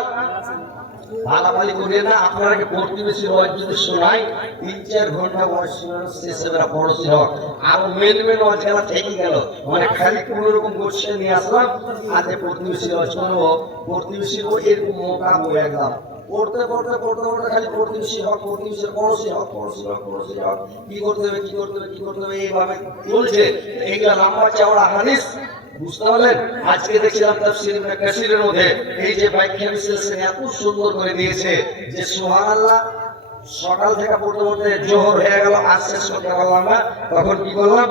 পালাপালি করিয়ে না, আপনারা প্রতিবেশী হয় যদি শোনায় 3-4 ঘন্টা বয়স শোনানো শেষে বেলা পড়োশী হোক, আর মেন অজগালা থেকে গেল, মানে খালি কোন রকম গোষ্ঠী নিয়ে আসলাম, আজকে প্রতিবেশী হয় শুনবো, প্রতিবেশী এরকম মোটা বয়ে একদম পড়তে পড়তে পড়তে পড়তে খালি প্রতিবেশী হোক, প্রতিবেশীর পড়োশী হোক, পড়োশী হোক, পড়োশী হোক, কি করতে হবে কি করতে হবে কি করতে হবে, এইভাবে চলছে। এইগুলা লম্বা চওড়া হাদিস, বুঝতে পারলেন। আজকে দেখছিলাম তাফসীর ইবনে কাসিরের মধ্যে এই যে ব্যাখ্যা বিশ্লেষণ এত সুন্দর করে দিয়েছে যে সুবহানাল্লাহ, সকাল থেকে পড়তে পড়তে জোহর হয়ে গেল, আজ শেষ করতে পারলাম না, তখন কি করলাম,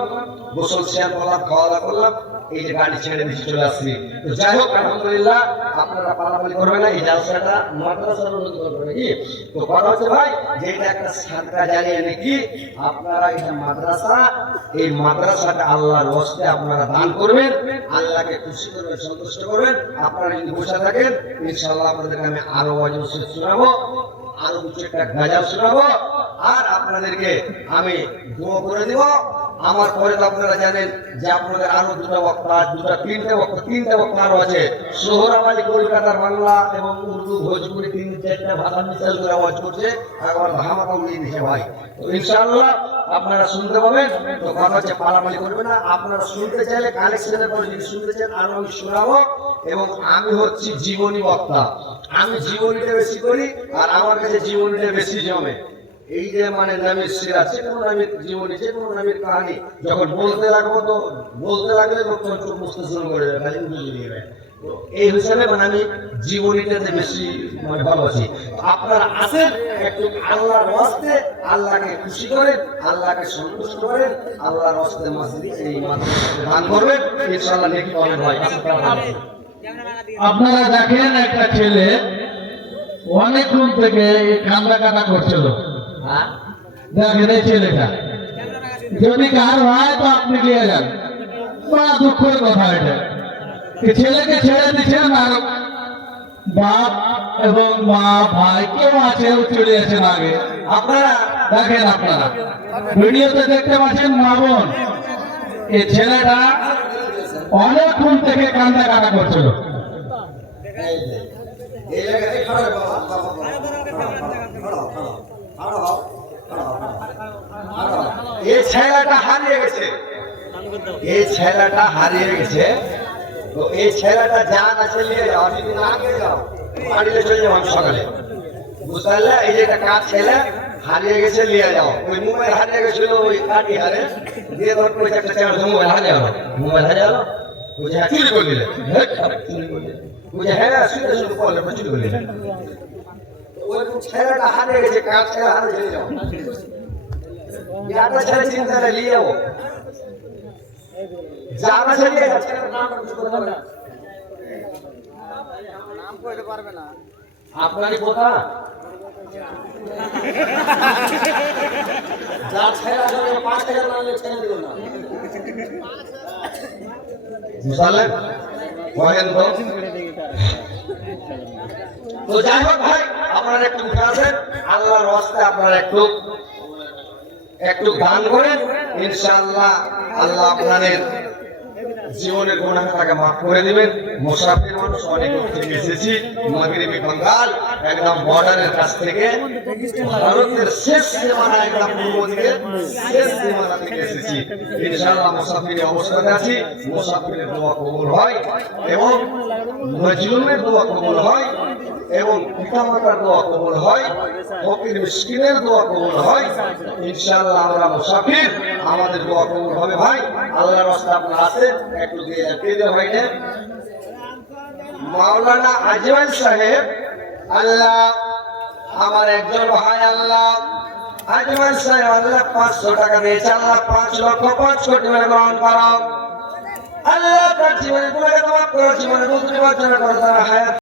গোসল শেয়ার করলাম, খাওয়া দাওয়া করলাম, এই যে গাড়ি ছেড়ে নিচে চলে আসছি। তো যাই হোক, আলহামদুলিল্লাহ আপনারা পালাপালি করবেন না, এই জালসাটা মাদ্রাসার উন্নতি করবে নাকি। তো কথা হচ্ছে ভাই, যে এটা একটা সাদকা জানিয়ে নাকি আপনারা এটা মাদ্রাসা, এই মাদ্রাসাটা আল্লাহর ওয়াস্তে আপনারা দান করবেন, আল্লাহকে খুশি করবেন, সন্তুষ্ট করবেন। আপনারা যদি বসে থাকেন, ইনশাআল্লাহ আপনাদেরকে আমি আরো ওয়াজ শোনাবো, আরো কিছু একটা গাজাল শোনাবো, আর আপনাদেরকে আমি দোয়া করে দিব। আমার পরে তো আপনারা জানেন যে আপনাদের আরো দুটা বক্তা, তিনটে বক্তা আরো আছে। সোহরাওয়ালি কলকাতার বাংলা এবং উর্দু ভোজপুরি 3-4টা ভাষা মিশাল করে আওয়াজ করছে, একবার ধামাকা উড়িয়ে দিচ্ছে ভাই। তো ইনশাআল্লাহ আপনারা শুনতে পাবেন। তো কথা হচ্ছে পালাপালি করবে না, আপনারা শুনতে চাইলে কালেকশনের পরে যদি শুনতে চান আরো আমি শোনাবো। এবং আমি হচ্ছি জীবনী বক্তা, আমি জীবনীটা বেশি করি, আর আমার কাছে জীবনীটা বেশি জমে। এই যে মানে নামের সিরাত, যে কোনো নামের জীবনী, যে কোনো নামের কাহিনী যখন বলতে লাগবো, তো বলতে লাগলে লোকজন চোখ মুছতে শুরু করে দেবে, খালি বুঝে নিয়ে। তো এই হিসাবে মানে আমি জীবনীটাতে বেশি মানে ভালোবাসি। আপনারা আসেন একটু আল্লাহর ওয়াস্তে, আল্লাহকে খুশি করেন, আল্লাহকে সন্তুষ্ট করেন, আল্লাহর ওয়াস্তে মসজিদে এই মাদ্রাসাতে দান করবেন, ইনশাআল্লাহ নেকি পাবেন ভাই। আপনারা দেখেন একটা ছেলে অনেকক্ষণ থেকে কান্না কাটা করছিল, দেখেন এই ছেলেটা যদি কার হয় তো আপনি নিয়ে যান। বড় দুঃখের কথা এটা, कि ছেলেকে ছেড়ে দিচ্ছেন আর বাপ এবং মা ভাই কেউ আছে চলে যাচ্ছেন আগে। আপনারা দেখেন, আপনারা ভিডিওতে দেখতে পাচ্ছেন মা বোন, এই ছেলেটা অনেকক্ষণ থেকে কান্দা কাটা করছিল। এই জায়গায় খাড়া হও, বাবা, খাড়া হও। এই ছেলেটা হারিয়ে গেছে, এই ছেলেটা হারিয়ে গেছে। তো এই ছেলেটা জান আছে নিয়ে যাও, যদি না নিয়ে যাও বাড়িতে চলে যাও সকালে, বুঝতে পারলে? এই যে একটা কাজ ছেলে হারিয়ে গেছে, নিয়ে যাও। ওই মোবাইল হারিয়ে গেছিল, ওই কাটি হারে দিয়ে ধর ওই একটা চ্যানেল মোবাইল হারিয়ে গেল, মোবাইল হারিয়ে গেল, বুঝে হ্যাঁ চুরি করে নিলে, চুরি করে নিলে, বুঝে হ্যাঁ শুনে শুনে করলে চুরি করে নিলে। ওই ছেলেটা হারিয়ে গেছে, কাজ ছেলে হারিয়ে চলে যাও, একটা ছেলে চিন্তা করে নিয়ে যাবো, জানা ছেলে আপনারই কথা। যার ছেলে আসলে 5,000 না নিলে ছেলে দিল না, বুঝলেন? বলেন তো। তো যাই হোক ভাই, আপনারা একটু উঠে আসেন, আল্লাহর রাস্তায় আপনারা একটু দান করেন, ইনশাআল্লাহ আল্লাহ আপনাদের জীবনের গুনাহটাকে মাফ করে দিবেন। মুসাফির মানুষ অনেক দূর থেকে এসেছি, মাগরিবি বাঙ্গাল, একদম বর্ডারের কাছ থেকে, ভারতের শেষ সীমানা, একদম পূর্ব দিকে শেষ সীমানা থেকে এসেছি। ইনশাআল্লাহ মুসাফিরের অবস্থাতে আছি, মুসাফিরের দোয়া কবুল হয় এবং মজলুমের দোয়া কবুল হয় এবং পিতামাতার দোয়া কবুল হয়, ফকির মিসকিনের দোয়া কবুল হয়। ইনশাআল্লাহ আমরা মুসাফির, আমাদের দোয়া কবুল হবে ভাই। আল্লাহর রাস্তায় আপনারা আছেন, একটু দিয়ে দেওয়া হয়নি। মাওলানা আজমান সাহেব, আল্লাহ আমার একজন ভাই, আল্লাহ আজমান সাহেব, আল্লাহ 500 টাকা দিয়েছে, আল্লাহ 5 লক্ষ 5 কোটি গ্রহণ করো। আল্লাহ তার জীবনে গুনাহ ক্ষমা করো, জীবনে বুঝতে পারছো না, তার হায়াত